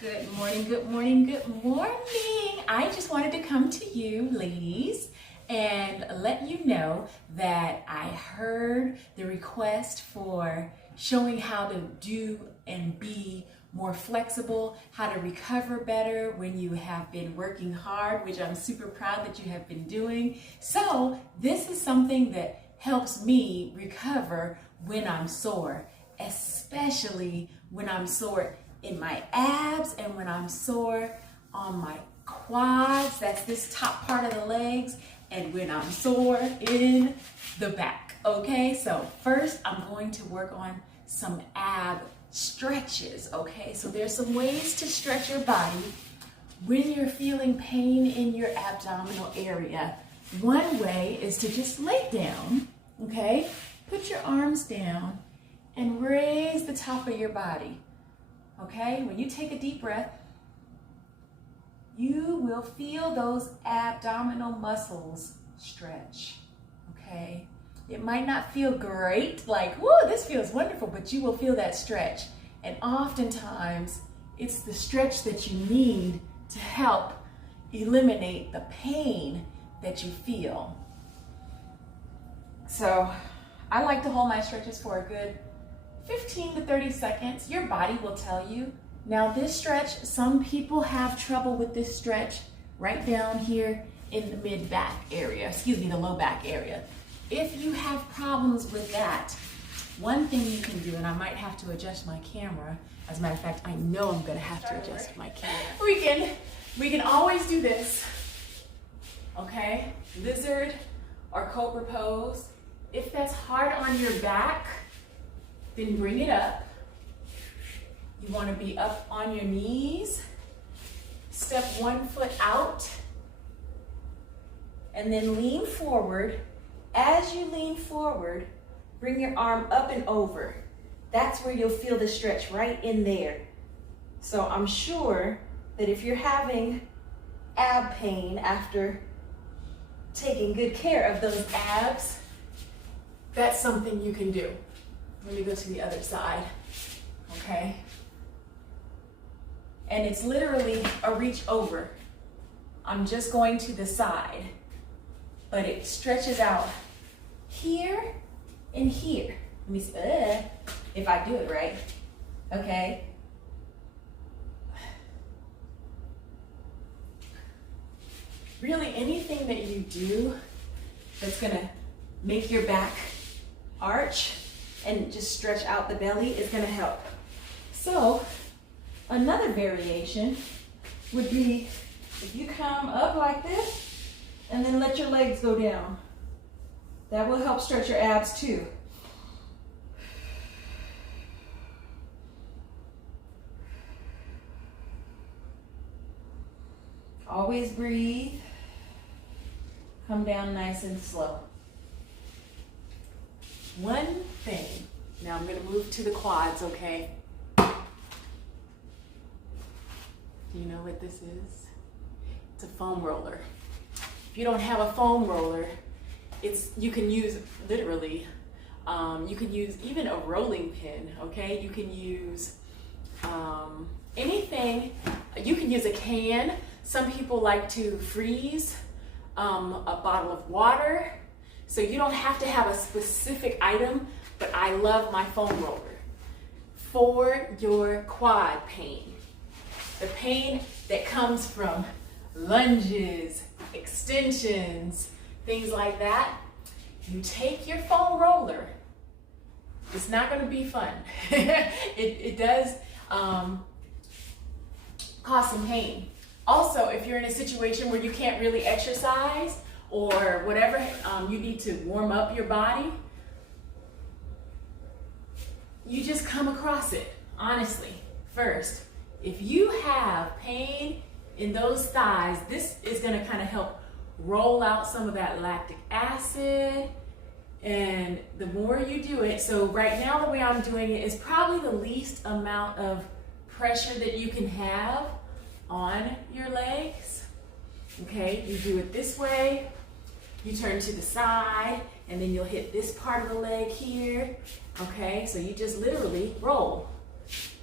Good morning, good morning, good morning. I just wanted to come to you, ladies, and let you know that I heard the request for showing how to do and be more flexible, how to recover better when you have been working hard, which I'm super proud that you have been doing. So this is something that helps me recover when I'm sore, especially when I'm sore in my abs and when I'm sore on my quads, that's this top part of the legs, and when I'm sore in the back. Okay, so first I'm going to work on some ab stretches. Okay, so there's some ways to stretch your body when you're feeling pain in your abdominal area. One way is to just lay down, okay? Put your arms down and raise the top of your body. Okay, when you take a deep breath, you will feel those abdominal muscles stretch, okay? It might not feel great, like, whoa, this feels wonderful, but you will feel that stretch. And oftentimes, it's the stretch that you need to help eliminate the pain that you feel. So, I like to hold my stretches for a good 15 to 30 seconds. Your body will tell you. Now this stretch, some people have trouble with this stretch right down here in the mid-back area, the low back area. If you have problems with that, one thing you can do, and I might have to adjust my camera. As a matter of fact, I know I'm gonna have to adjust my camera. We can always do this, okay? Lizard or cobra pose. If that's hard on your back, then bring it up. You want to be up on your knees. Step one foot out and then lean forward. As you lean forward, bring your arm up and over. That's where you'll feel the stretch, right in there. So I'm sure that if you're having ab pain after taking good care of those abs, that's something you can do. Let me go to the other side, okay? And it's literally a reach over. I'm just going to the side, but it stretches out here and here. Let me see, if I do it right, okay? Really, anything that you do that's gonna make your back arch and just stretch out the belly is gonna help. So another variation would be if you come up like this and then let your legs go down. That will help stretch your abs too. Always breathe. Come down nice and slow. One thing, now I'm gonna move to the quads, okay? Do you know what this is? It's a foam roller. If you don't have a foam roller, you can use literally, you can use even a rolling pin, okay? You can use anything. You can use a can. Some people like to freeze a bottle of water. So you don't have to have a specific item, but I love my foam roller for your quad pain. The pain that comes from lunges, extensions, things like that. You take your foam roller. It's not gonna be fun. it does cause some pain. Also, if you're in a situation where you can't really exercise, or whatever, you need to warm up your body, you just come across it, honestly, first. If you have pain in those thighs, this is gonna kind of help roll out some of that lactic acid, and the more you do it, so right now the way I'm doing it is probably the least amount of pressure that you can have on your legs, okay? You do it this way. You turn to the side, and then you'll hit this part of the leg here, okay? So you just literally roll.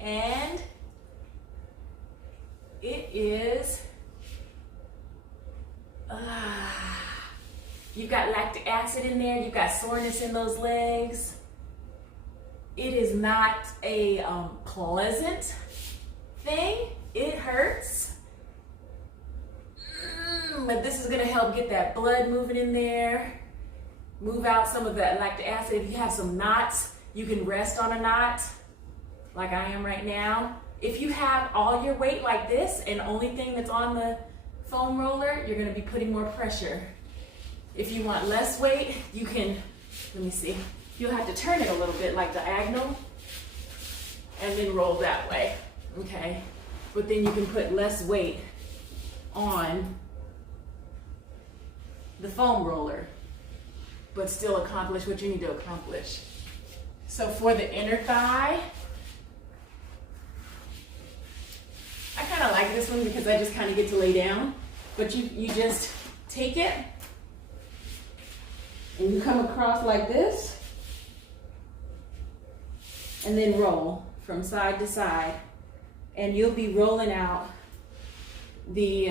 And It is, you've got lactic acid in there, you've got soreness in those legs. It is not a pleasant thing. It hurts. But this is gonna help get that blood moving in there, move out some of that lactic acid. If you have some knots, you can rest on a knot, like I am right now. If you have all your weight like this and only thing that's on the foam roller, you're gonna be putting more pressure. If you want less weight, you can, let me see, you'll have to turn it a little bit like diagonal and then roll that way, okay? But then you can put less weight on the foam roller, but still accomplish what you need to accomplish. So for the inner thigh, I kind of like this one because I just kind of get to lay down, but you just take it and you come across like this and then roll from side to side, and you'll be rolling out the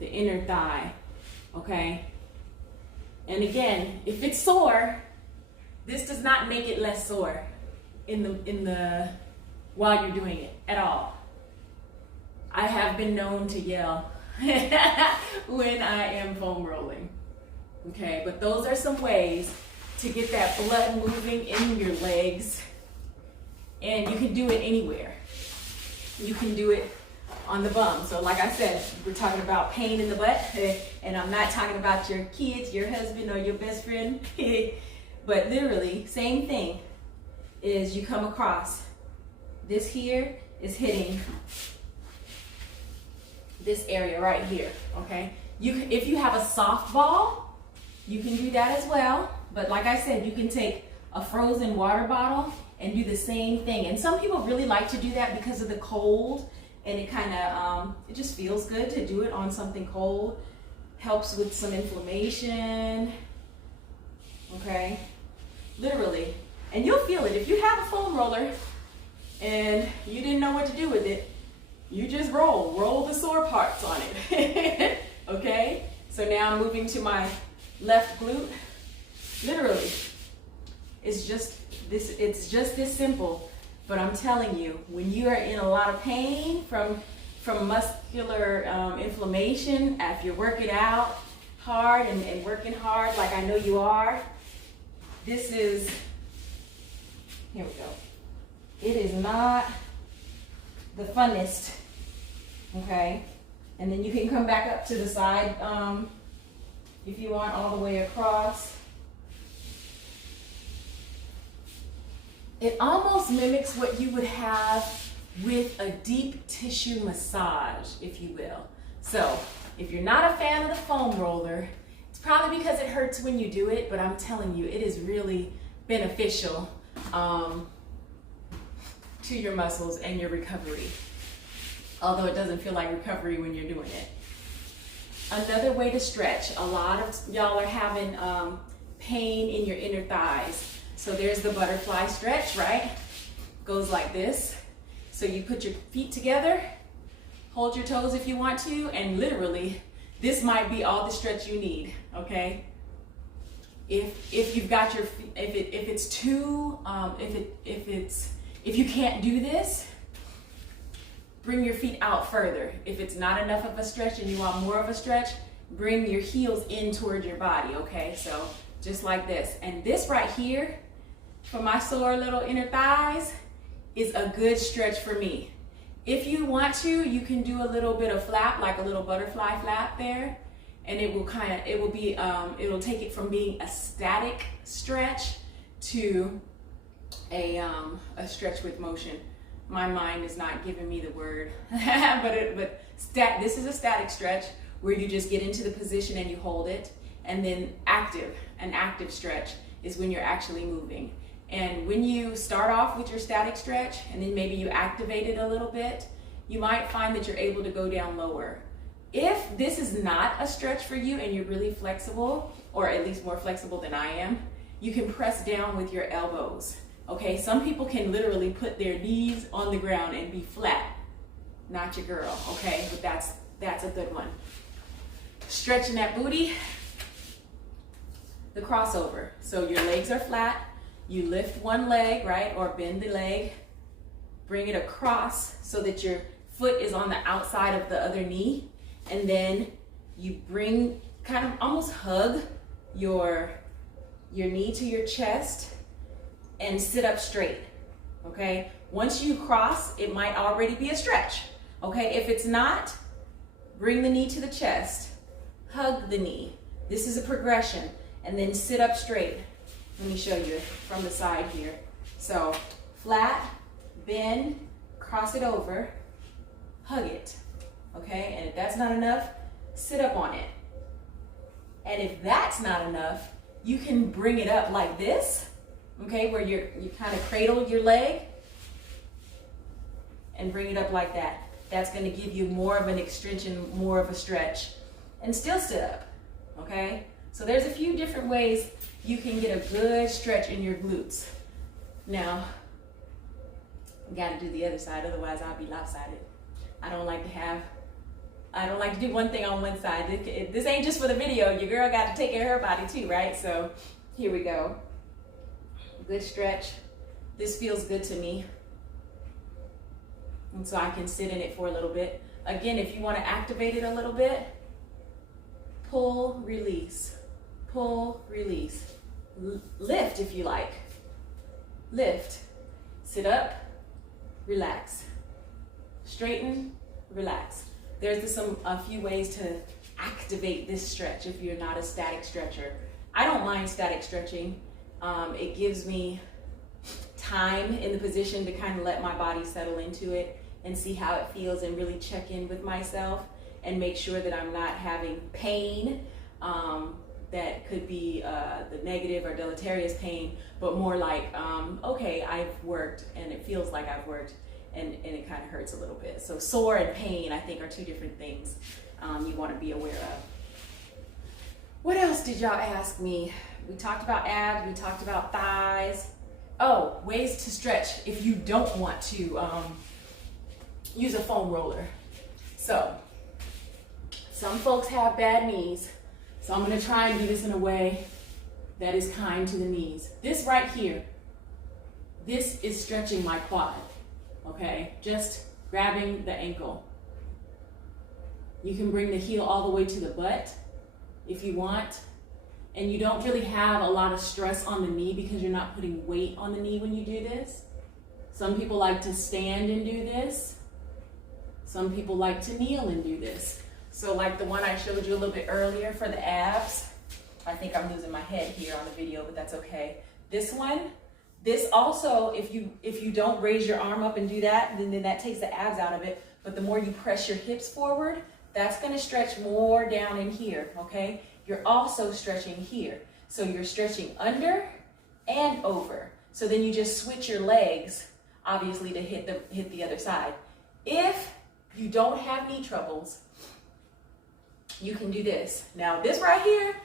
inner thigh, okay? And again, if it's sore, this does not make it less sore while you're doing it at all. I have been known to yell when I am foam rolling, okay? But those are some ways to get that blood moving in your legs, and you can do it anywhere. You can do it on the bum. So like I said, we're talking about pain in the butt, and I'm not talking about your kids, your husband, or your best friend, but literally, same thing, is you come across. This here is hitting this area right here, okay? If you have a softball, you can do that as well, but like I said, you can take a frozen water bottle and do the same thing. And some people really like to do that because of the cold, and it kind of, it just feels good to do it on something cold. Helps with some inflammation, okay? Literally. And you'll feel it. If you have a foam roller and you didn't know what to do with it, you just roll the sore parts on it, okay? So now I'm moving to my left glute. Literally, it's just this simple, but I'm telling you, when you are in a lot of pain from muscular inflammation, if you're working out hard and working hard like I know you are, this is, here we go. It is not the funnest, okay? And then you can come back up to the side if you want, all the way across. It almost mimics what you would have with a deep tissue massage, if you will. So if you're not a fan of the foam roller, it's probably because it hurts when you do it, but I'm telling you, it is really beneficial to your muscles and your recovery. Although it doesn't feel like recovery when you're doing it. Another way to stretch, a lot of y'all are having pain in your inner thighs. So there's the butterfly stretch, right? Goes like this. So you put your feet together, hold your toes if you want to, and literally, this might be all the stretch you need, okay? If you've got your, if you can't do this, bring your feet out further. If it's not enough of a stretch and you want more of a stretch, bring your heels in toward your body, okay? So just like this. And this right here, for my sore little inner thighs, is a good stretch for me. If you want to, you can do a little bit of flap, like a little butterfly flap there, and it will it'll take it from being a static stretch to a stretch with motion. My mind is not giving me the word, this is a static stretch where you just get into the position and you hold it, and then an active stretch is when you're actually moving. And when you start off with your static stretch and then maybe you activate it a little bit, you might find that you're able to go down lower. If this is not a stretch for you and you're really flexible, or at least more flexible than I am, you can press down with your elbows. Okay, some people can literally put their knees on the ground and be flat. not your girl, okay? But that's a good one. Stretching that booty, the crossover. So your legs are flat, you lift one leg, right? Or bend the leg, bring it across so that your foot is on the outside of the other knee, and then you bring, kind of almost hug your knee to your chest and sit up straight, okay? Once you cross, it might already be a stretch, okay? If it's not, bring the knee to the chest, hug the knee. This is a progression, and then sit up straight. Let me show you from the side here. So flat, bend, cross it over, hug it, okay? And if that's not enough, sit up on it. And if that's not enough, you can bring it up like this, okay, where you kind of cradle your leg and bring it up like that. That's going to give you more of an extension, more of a stretch, and still sit up, okay? So there's a few different ways you can get a good stretch in your glutes. Now, you got to do the other side, otherwise I'll be lopsided. I don't like to do one thing on one side. This ain't just for the video. Your girl got to take care of her body too, right? So here we go. Good stretch. This feels good to me. And so I can sit in it for a little bit. Again, if you want to activate it a little bit, pull, release. Pull, release. Lift if you like. Lift. Sit up, relax. Straighten, relax. There's a few ways to activate this stretch if you're not a static stretcher. I don't mind static stretching. It gives me time in the position to kind of let my body settle into it and see how it feels and really check in with myself and make sure that I'm not having pain that could be the negative or deleterious pain, but more like, okay, I've worked and it feels like I've worked. And it kind of hurts a little bit. So sore and pain, I think, are two different things you want to be aware of. What else did y'all ask me? We talked about abs, we talked about thighs. Oh, ways to stretch if you don't want to use a foam roller. So, some folks have bad knees, so I'm going to try and do this in a way that is kind to the knees. This right here, this is stretching my quad. Okay, just grabbing the ankle. You can bring the heel all the way to the butt if you want. And you don't really have a lot of stress on the knee because you're not putting weight on the knee when you do this. Some people like to stand and do this. Some people like to kneel and do this. So like the one I showed you a little bit earlier for the abs, I think I'm losing my head here on the video, but that's okay. This one, this also, if you don't raise your arm up and do that, then that takes the abs out of it. But the more you press your hips forward, that's going to stretch more down in here, okay? You're also stretching here. So you're stretching under and over. So then you just switch your legs, obviously, to hit the other side. If you don't have knee troubles, you can do this. Now, this right here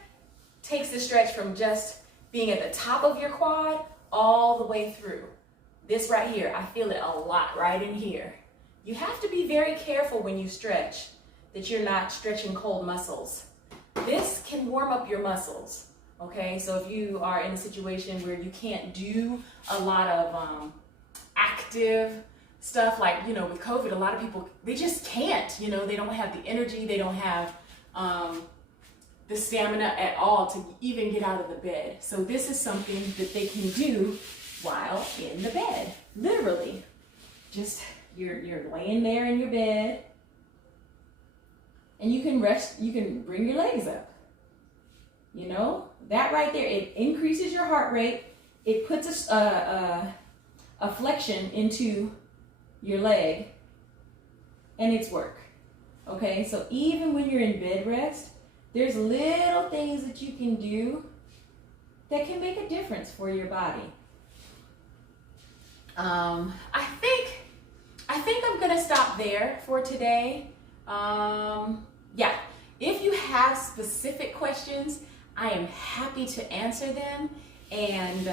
takes the stretch from just being at the top of your quad all the way through. This right here, I feel it a lot right in here. You have to be very careful when you stretch that you're not stretching cold muscles. This can warm up your muscles, okay? So if you are in a situation where you can't do a lot of active stuff, like, you know, with COVID, a lot of people, they just can't, you know, they don't have the energy, they don't have the stamina at all to even get out of the bed. So this is something that they can do while in the bed, literally. Just, you're laying there in your bed, and you can rest, you can bring your legs up. You know, that right there, it increases your heart rate, it puts a flexion into your leg, and it's work. Okay, so even when you're in bed rest, there's little things that you can do that can make a difference for your body. I think I'm gonna stop there for today. Yeah, if you have specific questions, I am happy to answer them. And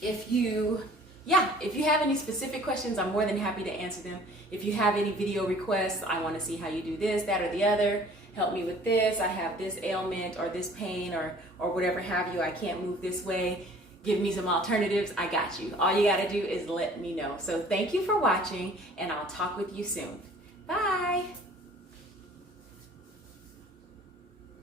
if you have any specific questions, I'm more than happy to answer them. if you have any video requests, I want to see how you do this, that, or the other. Help me with this. I have this ailment or this pain or whatever have you. I can't move this way. Give me some alternatives. I got you. All you got to do is let me know. So thank you for watching, and I'll talk with you soon. Bye.